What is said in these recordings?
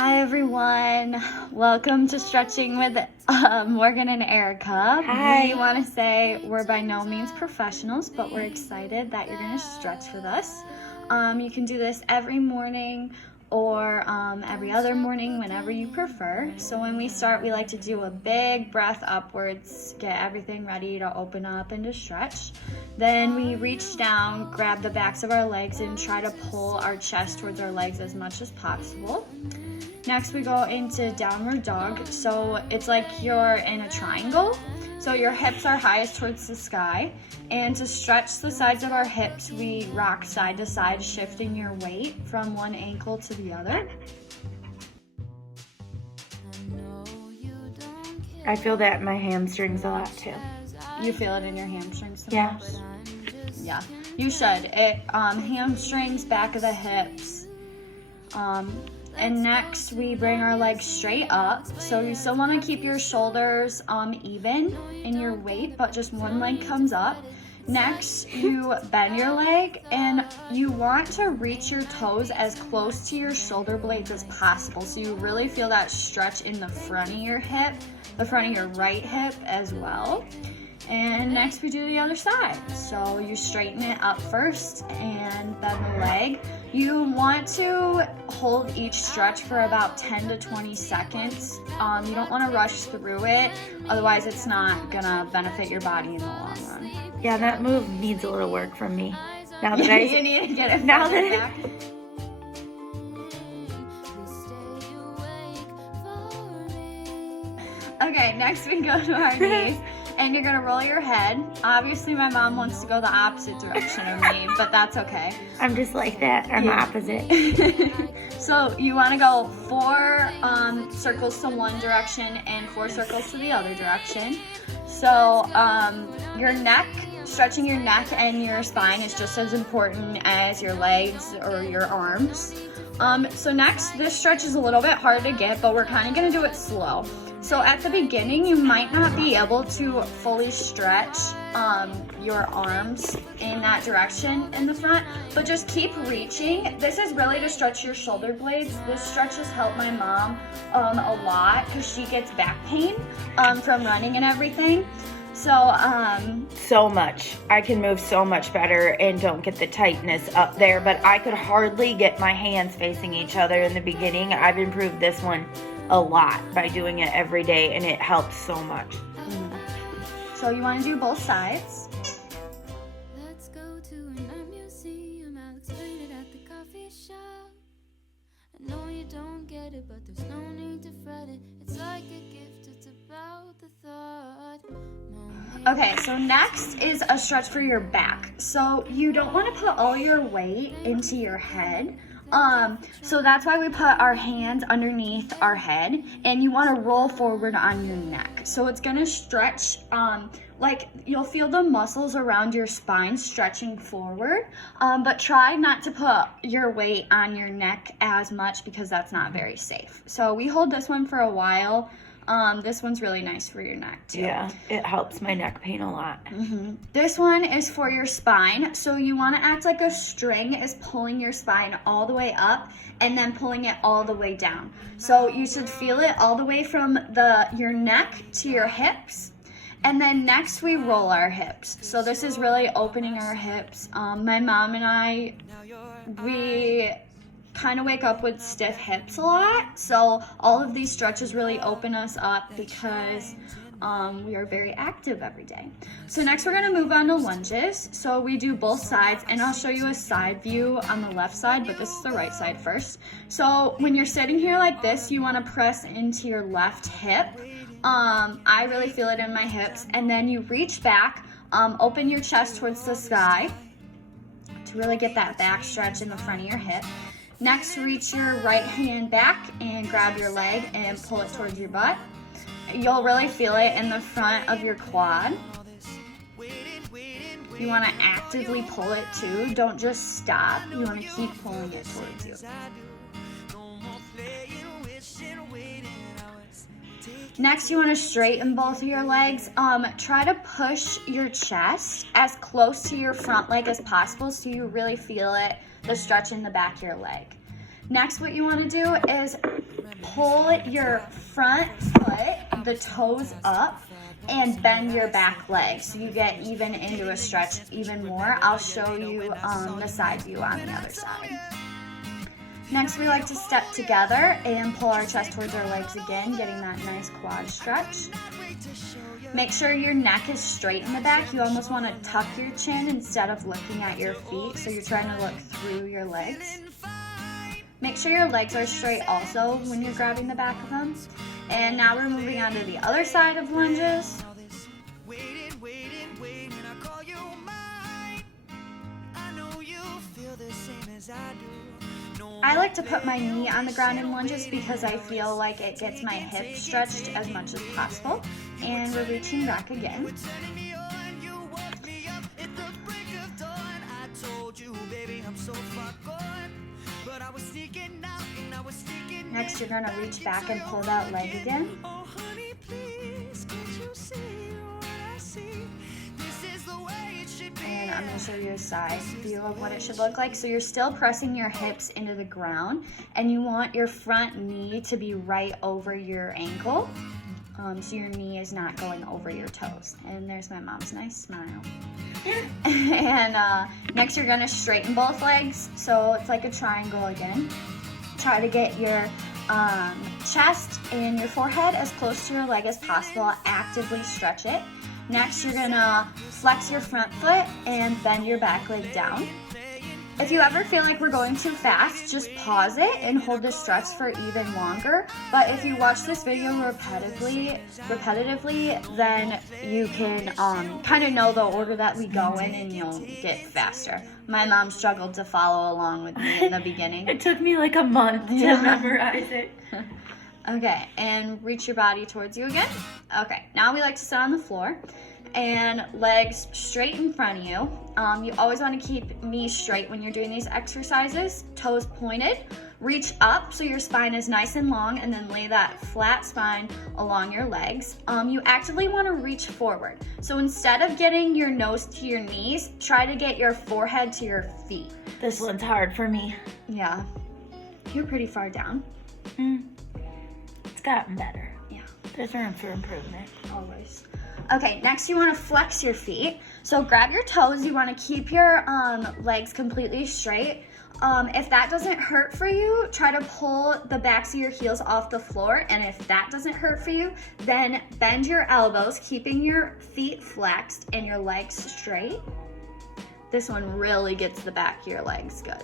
Hi everyone, welcome to Stretching with Morgan and Erica. Hi. We want to say we're by no means professionals, but we're excited that you're going to stretch with us. You can do this every morning or every other morning, whenever you prefer. So when we start, we like to do a big breath upwards, get everything ready to open up and to stretch. Then we reach down, grab the backs of our legs, and try to pull our chest towards our legs as much as possible. Next, we go into downward dog. So it's like you're in a triangle. So your hips are highest towards the sky. And to stretch the sides of our hips, we rock side to side, shifting your weight from one ankle to the other. I feel that in my hamstrings a lot too. You feel it in your hamstrings the Yeah. most? Yeah, you should. It hamstrings, back of the hips. And next we bring our legs straight up. So you still want to keep your shoulders even in your weight, but just one leg comes up. Next, you bend your leg and you want to reach your toes as close to your shoulder blades as possible. So you really feel that stretch in the front of your hip, the front of your right hip as well. And next we do the other side. So you straighten it up first and bend the leg. You want to hold each stretch for about 10 to 20 seconds. You don't want to rush through it, otherwise it's not gonna benefit your body in the long run. Yeah, that move needs a little work from me. Now that You need to get it now further that back. Okay, next we go to our knees. And you're gonna roll your head. Obviously, my mom wants to go the opposite direction of me, but that's okay. I'm just like that. I'm opposite. So you wanna go 4 circles to one direction and 4 circles to the other direction. So your neck, stretching your neck and your spine is just as important as your legs or your arms. So next, this stretch is a little bit hard to get, but we're kind of gonna do it slow. So at the beginning, you might not be able to fully stretch your arms in that direction in the front, but just keep reaching. This is really to stretch your shoulder blades. This stretch has helped my mom a lot because she gets back pain from running and everything. So, So much. I can move so much better and don't get the tightness up there, but I could hardly get my hands facing each other in the beginning. I've improved this one a lot by doing it every day, and it helps so much. So you want to do both sides. Let's go to an art museum. I'll explain it at the coffee shop. I know you don't get it, but there's no need to fret it. It's like a gift, it's about the thought. Okay, so next is a stretch for your back. So you don't want to put all your weight into your head. So that's why we put our hands underneath our head, and you want to roll forward on your neck. So it's going to stretch, like you'll feel the muscles around your spine stretching forward, but try not to put your weight on your neck as much because that's not very safe. So we hold this one for a while. This one's really nice for your neck too. Yeah, it helps my neck pain a lot. This one is for your spine. So you want to act like a string is pulling your spine all the way up and then pulling it all the way down. So you should feel it all the way from your neck to your hips. And then next we roll our hips. So this is really opening our hips. My mom and I, we kind of wake up with stiff hips a lot, so all of these stretches really open us up because we are very active every day. So next we're going to move on to lunges. So we do both sides, and I'll show you a side view on the left side, but this is the right side first. So when you're sitting here like this, you want to press into your left hip. I really feel it in my hips, and then you reach back, open your chest towards the sky to really get that back stretch in the front of your hip. Next, reach your right hand back and grab your leg and pull it towards your butt. You'll really feel it in the front of your quad. You want to actively pull it too. Don't just stop. You want to keep pulling it towards you. Next, you want to straighten both of your legs. Try to push your chest as close to your front leg as possible so you really feel it, the stretch in the back of your leg. Next, what you want to do is pull your front foot, the toes up, and bend your back leg so you get even into a stretch even more. I'll show you the side view on the other side. Next, we like to step together and pull our chest towards our legs again, getting that nice quad stretch. Make sure your neck is straight in the back. You almost want to tuck your chin instead of looking at your feet, so you're trying to look through your legs. Make sure your legs are straight also when you're grabbing the back of them. And now we're moving on to the other side of lunges. I like to put my knee on the ground in lunges because I feel like it gets my hip stretched as much as possible. And we're reaching back again. Next, you're gonna reach back and pull that leg again. And I'm gonna show you a side view of what it should look like. So you're still pressing your hips into the ground, and you want your front knee to be right over your ankle. So your knee is not going over your toes. And there's my mom's nice smile. And next you're gonna straighten both legs. So it's like a triangle again. Try to get your chest and your forehead as close to your leg as possible. Actively stretch it. Next, you're gonna flex your front foot and bend your back leg down. If you ever feel like we're going too fast, just pause it and hold the stretch for even longer. But if you watch this video repetitively, then you can kind of know the order that we go in and you'll get faster. My mom struggled to follow along with me in the beginning. It took me like a month to memorize it. Okay, and reach your body towards you again. Okay, now we like to sit on the floor and legs straight in front of you. You always want to keep knees straight when you're doing these exercises, toes pointed. Reach up so your spine is nice and long, and then lay that flat spine along your legs. You actively want to reach forward. So instead of getting your nose to your knees, try to get your forehead to your feet. This one's hard for me. Yeah, you're pretty far down. It's gotten better. Yeah. There's room for improvement. Always. Okay, next you want to flex your feet. So grab your toes. You want to keep your legs completely straight. If that doesn't hurt for you, try to pull the backs of your heels off the floor. And if that doesn't hurt for you, then bend your elbows, keeping your feet flexed and your legs straight. This one really gets the back of your legs good.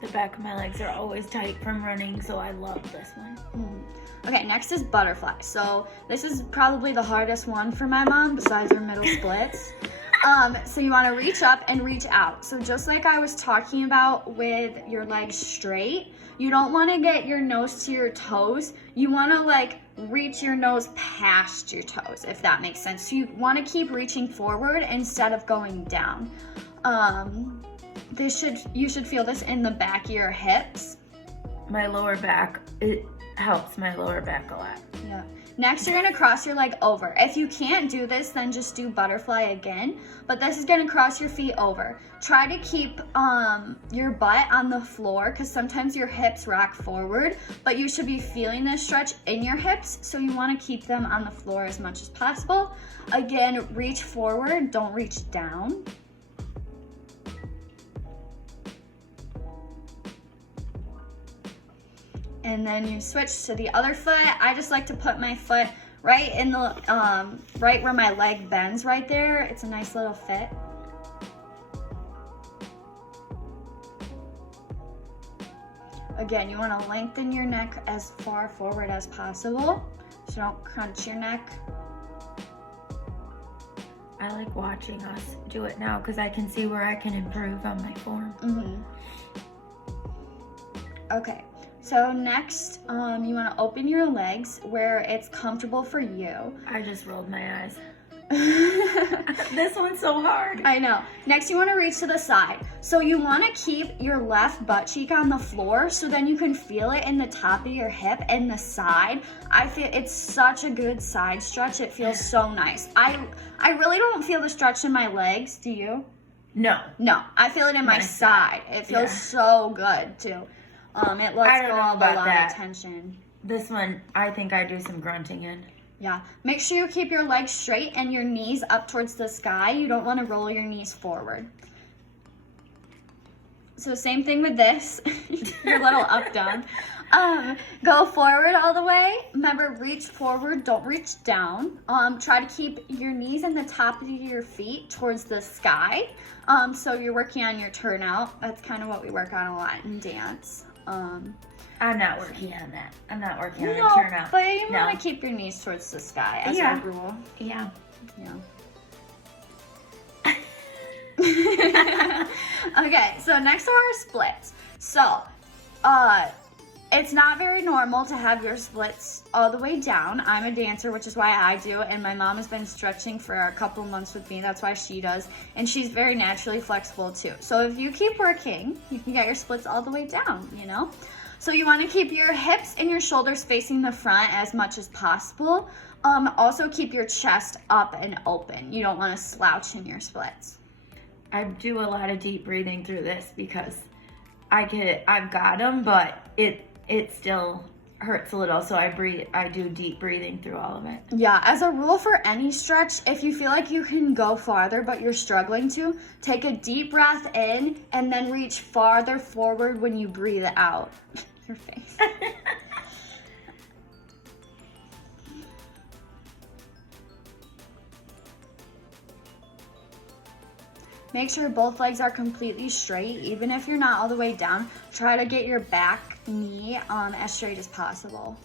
The back of my legs are always tight from running, so I love this one. Okay, next is butterfly. So this is probably the hardest one for my mom besides her middle splits. So you want to reach up and reach out. So just like I was talking about with your legs straight, you don't want to get your nose to your toes. You want to like reach your nose past your toes, if that makes sense. So you want to keep reaching forward instead of going down. You should feel this in the back of your hips. My lower back, it helps my lower back a lot. Yeah. Next, you're gonna cross your leg over. If you can't do this, then just do butterfly again. But this is gonna cross your feet over. Try to keep your butt on the floor because sometimes your hips rock forward, but you should be feeling this stretch in your hips, so you wanna keep them on the floor as much as possible. Again, reach forward, don't reach down. And then you switch to the other foot. I just like to put my foot right in the, right where my leg bends right there. It's a nice little fit. Again, you want to lengthen your neck as far forward as possible, so don't crunch your neck. I like watching us do it now because I can see where I can improve on my form. Okay. So next, you want to open your legs where it's comfortable for you. I just rolled my eyes. This one's so hard. I know. Next, you want to reach to the side. So you want to keep your left butt cheek on the floor so then you can feel it in the top of your hip and the side. I feel it's such a good side stretch. It feels so nice. I really don't feel the stretch in my legs. Do you? No. No, I feel it in my side. It feels so good too. It lets go of a lot of tension. This one, I think I do some grunting in. Yeah. Make sure you keep your legs straight and your knees up towards the sky. You don't want to roll your knees forward. So same thing with this. Your little up down. Go forward all the way. Remember, reach forward, don't reach down. Try to keep your knees and the top of your feet towards the sky. So you're working on your turnout. That's kind of what we work on a lot in dance. I'm not working on that. I'm not working on a No, turnout. but you want to keep your knees towards the sky as a rule. Yeah. Okay, so next are our splits. So, it's not very normal to have your splits all the way down. I'm a dancer, which is why I do, and my mom has been stretching for a couple months with me. That's why she does, and she's very naturally flexible too. So if you keep working, you can get your splits all the way down, you know? So you want to keep your hips and your shoulders facing the front as much as possible. Also keep your chest up and open. You don't want to slouch in your splits. I do a lot of deep breathing through this because I've got them, but it still hurts a little. So I do deep breathing through all of it. Yeah, as a rule for any stretch, if you feel like you can go farther but you're struggling to, take a deep breath in and then reach farther forward when you breathe out. Your face. Make sure both legs are completely straight. Even if you're not all the way down, try to get your back knee as straight as possible.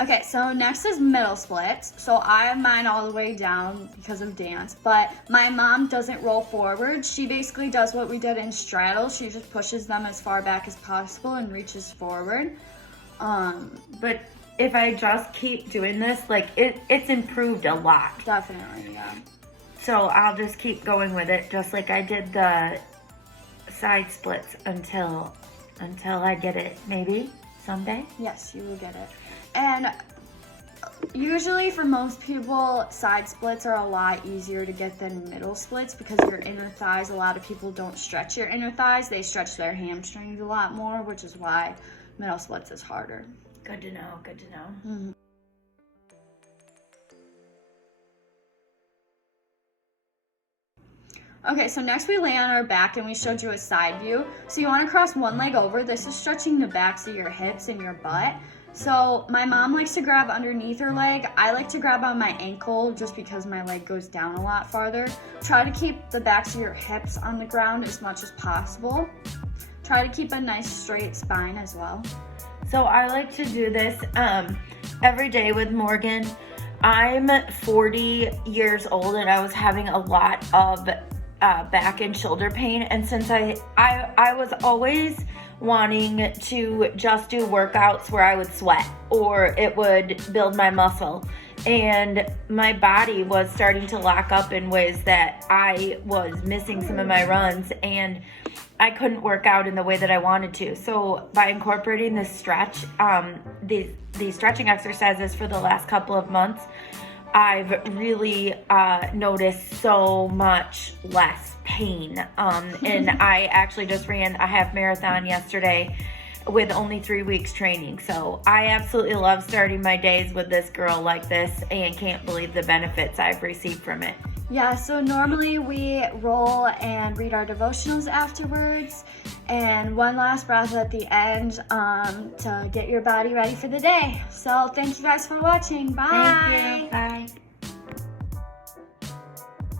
Okay, so next is middle splits. So I have mine all the way down because of dance, but my mom doesn't roll forward. She basically does what we did in Straddle. She just pushes them as far back as possible and reaches forward. But if I just keep doing this, like it's improved a lot. Definitely, yeah. So I'll just keep going with it, just like I did the side splits until I get it, maybe someday. Yes, you will get it. And usually for most people, side splits are a lot easier to get than middle splits because your inner thighs, a lot of people don't stretch your inner thighs. They stretch their hamstrings a lot more, which is why middle splits is harder. Good to know, good to know. Mm-hmm. Okay, so next we lay on our back and we showed you a side view. So you want to cross one leg over. This is stretching the backs of your hips and your butt. So my mom likes to grab underneath her leg. I like to grab on my ankle just because my leg goes down a lot farther. Try to keep the backs of your hips on the ground as much as possible. Try to keep a nice straight spine as well. So I like to do this every day with Morgan. I'm 40 years old and I was having a lot of back and shoulder pain, and since I was always wanting to just do workouts where I would sweat or it would build my muscle, and my body was starting to lock up in ways that I was missing some of my runs and I couldn't work out in the way that I wanted to. So by incorporating this stretch, these stretching exercises for the last couple of months, I've really noticed so much less pain. And I actually just ran a half marathon yesterday with only 3 weeks training. So I absolutely love starting my days with this girl like this and can't believe the benefits I've received from it. Yeah, so normally we roll and read our devotionals afterwards, and one last breath at the end to get your body ready for the day. So thank you guys for watching. Bye. Thank you.